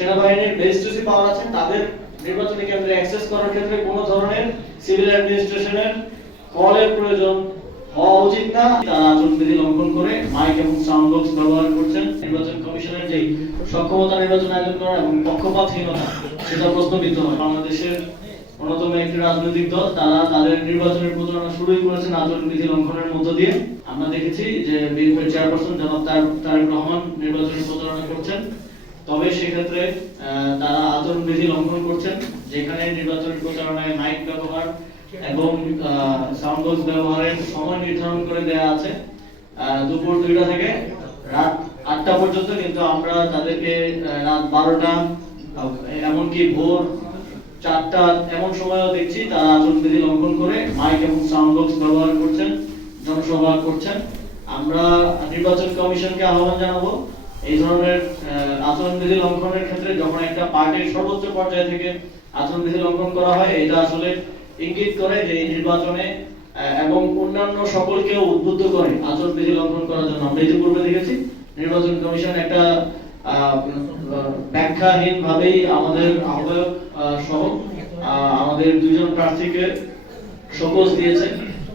সেনাবাহিনীর ম্যাজিস্ট্রেসি পাওয়ার আছে তাদের নির্বাচনী কেন্দ্রে অ্যাক্সেস করার ক্ষেত্রে কোনো ধরনের সিভিল অ্যাডমিনিস্ট্রেশনের কলের প্রয়োজন হওয়া উচিত না। তারা আচরণবিধি লঙ্ঘন করে মাইক এবং সাউন্ড বক্স ব্যবহার করছেন। নির্বাচন কমিশনের যে সক্ষমতা নির্বাচন আয়োজন করা এবং পক্ষপাতহীনতা সেটা প্রশ্নবিদ্ধ হয়। বাংলাদেশের অন্যতম একটি রাজনৈতিক দল তারা তাদের নির্বাচনের প্রচারণা শুরুই করেছেন আচরণবিধি লঙ্ঘনের মধ্য দিয়ে। আমরা দেখেছি যে বিএনপির চেয়ারপারসন জনাব তারেক রহমান নির্বাচনী প্রচারণা করছেন, তবে সেক্ষেত্রে তারা আচরণবিধি লঙ্ঘন করছেন, যেখানে নির্বাচনী প্রচারণায় মাইক ব্যবহার এবং সাউন্ড বক্স ব্যবহারের সময় নির্ধারণ করে দেয়া আছে দুপুর 2টা থেকে রাত 8টা পর্যন্ত, কিন্তু আমরা তাদেরকে রাত 12টা এমনকি ভোর 4টা এমন সময়ও দেখছি তারা আচরণবিধি লঙ্ঘন করে মাইক এবং সাউন্ড বক্স ব্যবহার করছেন, জনসভা করছেন। আমরা নির্বাচন কমিশনকে আহ্বান জানাবো এই ধরনের আচরণবিধি লঙ্ঘনের ক্ষেত্রে যখন একটা পার্টির সর্বোচ্চ পর্যায় থেকে আচরণবিধি লঙ্ঘন করা হয়, এটা আসলে ইঙ্গিত করে যে এই নির্বাচনে এবং অন্যান্য সকলকেও উদ্বুদ্ধ করে আচরণবিধি লঙ্ঘন করার জন্য। আমরা ইতিপূর্বে দেখেছি নির্বাচন কমিশন একটা ব্যাখ্যাহীন ভাবেই আমাদের আহ্বায়ক সহ আমাদের দুজন প্রার্থীকে শোকজ দিয়েছে,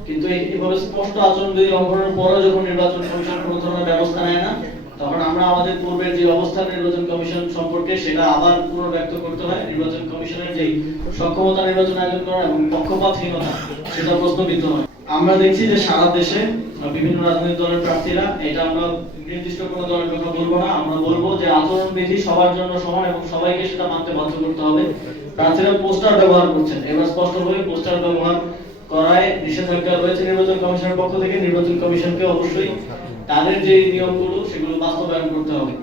কিন্তু এইভাবে স্পষ্ট আচরণবিধি লঙ্ঘনের পরে যখন নির্বাচন কমিশন কোনো ধরনের ব্যবস্থা নেয় না, তখন আমরা আমাদের পূর্বের যে অবস্থান নির্বাচন কমিশন সম্পর্কে সেটা আবার পুনর্ব্যক্ত করতে হয়। নির্বাচন কমিশনের যে সক্ষমতা নির্বাচন আয়োজন করা এবং পক্ষপাতহীনতা সেটা প্রশ্নবিদ্ধ হয়। আমরা দেখছি যে সারা দেশে বিভিন্ন রাজনৈতিক দলের প্রার্থীরা, এটা আমরা নির্দিষ্ট কোনো দলের কথা বলবো না, আমরা বলবো যে আচরণবিধি সবার জন্য সমান এবং সবাইকে সেটা মানতে বাধ্য করতে হবে। প্রার্থীরা পোস্টার ব্যবহার করছেন, এবার স্পষ্টভাবে পোস্টার ব্যবহার করায় নিষেধাজ্ঞা রয়েছে নির্বাচন কমিশনের পক্ষ থেকে। নির্বাচন কমিশনকে অবশ্যই তাদের যে নিয়মগুলো সেগুলো বাস্তবায়ন করতে হবে।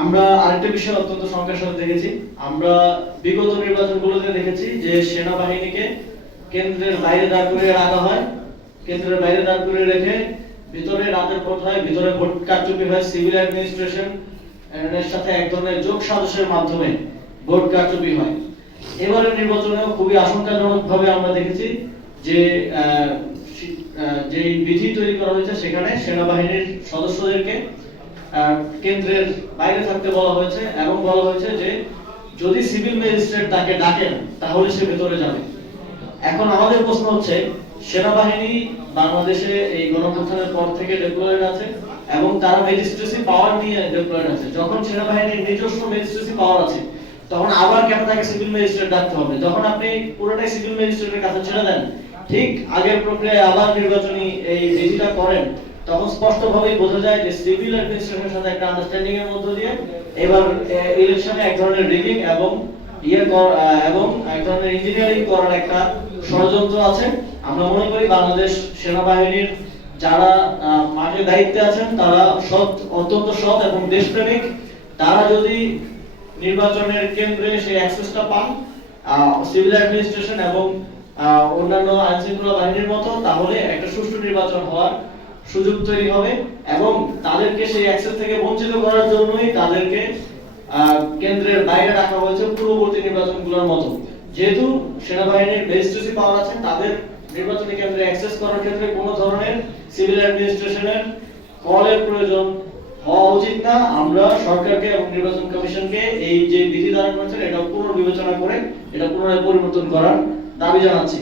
আমরা আরেকটা বিষয় অত্যন্ত সংখ্যার সাথে দেখেছি, আমরা বিগত নির্বাচনগুলোতে দেখেছি যে সেনাবাহিনীকে কেন্দ্রের বাইরে দাঁড় করিয়ে রাখা হয়, কেন্দ্রের বাইরে দাঁড় করিয়ে রেখে ভিতরে রাতের পথ হয়, ভিতরে ভোট কারচুপি হয়, সিভিল অ্যাডমিনিস্ট্রেশন এর সাথে এক ধরনের যোগ সাজসের মাধ্যমে ভোট কারচুপি হয়। এবারের নির্বাচনেও খুবই আশঙ্কাজনকভাবে আমরা দেখেছি যে যে বিধি তৈরি করা হয়েছে সেখানে সেনাবাহিনীর সদস্যদেরকে কেন্দ্রের বাইরে থাকতে বলা হয়েছে এবং বলা হয়েছে যে যদি সিভিল ম্যাজিস্ট্রেট তাকে ডাকেন তাহলে সে ভেতরে যাবে। এখন আমাদের প্রশ্ন হচ্ছে, সেনাবাহিনী বাংলাদেশে এই গণঅভ্যুত্থানের পর থেকে ডেপ্লয়েড আছে এবং তারা ম্যাজিস্ট্রেসি পাওয়ার নিয়ে ডেপ্লয়েড আছে। যখন সেনাবাহিনীর নিজস্ব ম্যাজিস্ট্রেসি পাওয়ার আছে তখন আবার কেন তাকে সিভিল ম্যাজিস্ট্রেট ডাকতে হবে? যখন আপনি পুরোটাই সিভিল ম্যাজিস্ট্রেটের কাছে ছেড়ে দেন, ঠিক আগের প্রক্রিয়ায় আবার নির্বাচনী এই বিধিটা করেন, তখন স্পষ্টভাবেই বোঝা যায় যে সিভিল অ্যাডমিনিস্ট্রেশনের সাথে একটা আন্ডারস্ট্যান্ডিং এর মধ্য দিয়ে এবার ইলেকশনে এক ধরনের রিগিং এবং এক ধরনের ইঞ্জিনিয়ারিং করার একটা ষড়যন্ত্র আছে। আমরা মনে করি বাংলাদেশ সেনাবাহিনীর যারা মাঠে দায়িত্বে আছেন তারা অত্যন্ত সৎ এবং দেশপ্রেমিক। তারা যদি নির্বাচনের কেন্দ্রে সেই অ্যাক্সেসটা পান সিভিল অ্যাডমিনিস্ট্রেশন এবং অন্যান্য আইনশৃঙ্খলা বাহিনীর মতো, তাহলে একটা সুষ্ঠু নির্বাচন হওয়ার সুযোগ তৈরি হবে এবং তাদেরকে সেই অ্যাক্সেস থেকে বঞ্চিত করার জন্যই তাদেরকে কেন্দ্রের বাইরে রাখা হয়েছে পূর্ববর্তী নির্বাচনগুলোর মতো। যেহেতু সেনাবাহিনীর ম্যাজিস্ট্রেসি পাওয়ার আছে, তাদের নির্বাচনী কেন্দ্রে অ্যাক্সেস করার ক্ষেত্রে কোনো ধরনের সিভিল অ্যাডমিনিস্ট্রেশনের কলের প্রয়োজন হওয়া উচিত না। আমরা সরকারকে এবং নির্বাচন কমিশনকে এই যে বিধি ধারণ করেছেন এটা পুনর্বিবেচনা করে এটা পুনরায় পরিবর্তন করার দাবি জানাচ্ছি।